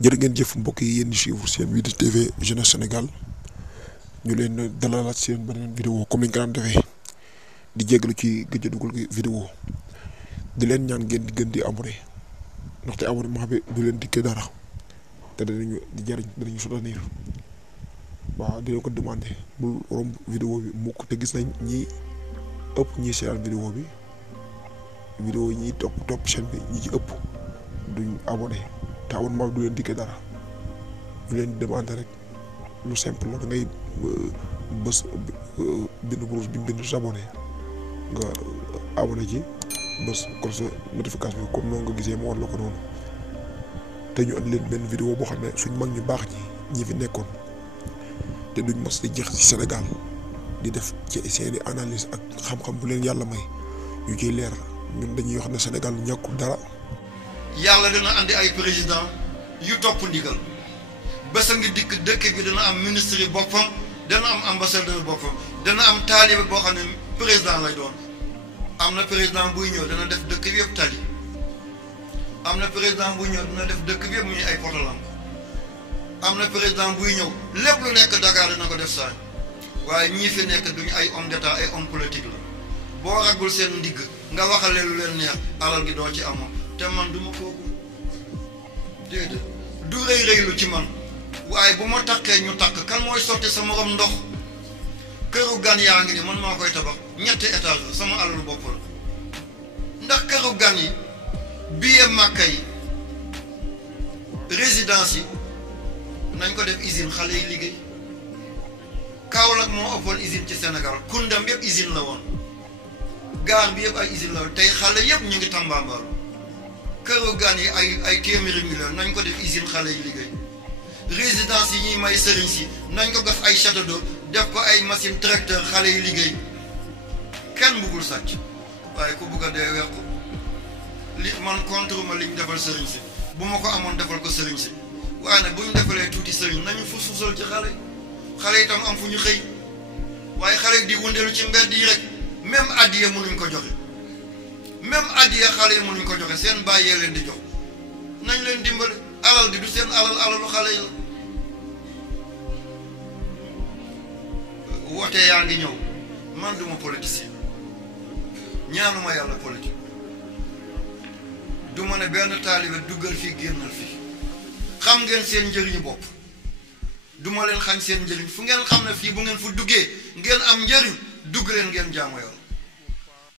jërë ngeen jëf mbokk yi yéen di suivre seen Widy TV Jeunesse Sénégal ñu leen dalalaat seen beneen vidéo comme ni ñu ko daan defee di jégalu ci gëj a dugal vidéo di leen ñaan ngeen di gën di abonné ndaxte abonnement bi du leen dikkee dara te danañu di jariñ danañu soutenir waaw di leen ko demandé bul romb vidéo bi mukk te gis nañ ñi ëpp ñi seetaan vidéo bi vidéo yi ñiy topp chaîne bi ñi ci ëpp duñ abonné te abonnement bi du leen dikkee dara ñu leen demandé rek lu simple la da ngay bës bind rouge bi bind s'abonné nga abonné ci bës comme sa notification bi comme noonu nga gisee moo war la ko noonu te ñu andi leen benn vidéo boo xam ne suñ mag ñu baax ñi fi nekkoon te duñ mos di jeex ci Sénégal di def ci seeni analyse ak xam-xam bu leen yàlla may ñu ciy leer ñun dañuy wax ne Sénégal ñàkkul dara. yàlla dana andi ay président yu topp ndigal bés a ngi dikk dëkk bi dana am ministre yi boppam dana am ambassadeur boppam dana am taalibe boo xam ne président lay doon am na président buy ñëw dana def dëkk bi yëpp tali am na président buy ñëw dana def dëkk bi yëpp muy ay potolam am na président buy ñëw lépp lu nekk Dakar dina ko def saa waaye ñii fi nekk duñu ay homme d'état ay homme politique la boo raggul seen ndigg nga waxalee lu leen neex alal gi doo ci amoon te man du ma kooku déedéet du rëy rëylu ci man waaye bu ma takkee ñu takk kan mooy sotti sa morom ndox këru gan yaa ngi ni man maa koy tabax ñetti étage la sama alalu bopp la ndax këru gan yi billet màkka yi résidence yi nañ ko def usine xale yi liggéey Kaolack moo ëppoon usine ci Sénégal Koundam yëpp usine la woon gaar bi yëpp ay usine la woon tey xale yëpp ñu ngi Tambambalu këru gan yi ay téeméeri million nañ ko def usine xale yi liggéey résidence yi ñuy may sëriñ si nañ ko gas ay château d'eau def ko ay machine tracteur xale yi liggéey kenn bëggul sàcc waaye ku bugg a dee weq li man contre ma liñ defal sëriñ si bu ma ko amoon defal ko sëriñ si waaye nag bu ñu defalee tuuti sëriñ nañu fuusal ci xale yi tam am fu ñu xëy waaye xale yi di wëndeelu ci mbedd yi rek même addiya mënuñ ko joxe même addiya xale yi mënuñ ko joxe seen bàyyee leen di jox nañ leen dimbali alal gi du seen alalu xale yi la woote yaa ngi ñëw man duma politicien ñaanuma yàlla politique du ma ne benn taalibe duggal fii génnal fii xam ngeen seen njëriñu bopp duma leen xañ seen njëriñ fu ngeen xam ne fii bu ngeen fu duggee ngeen am njëriñ dugg leen ngeen jaamu yàlla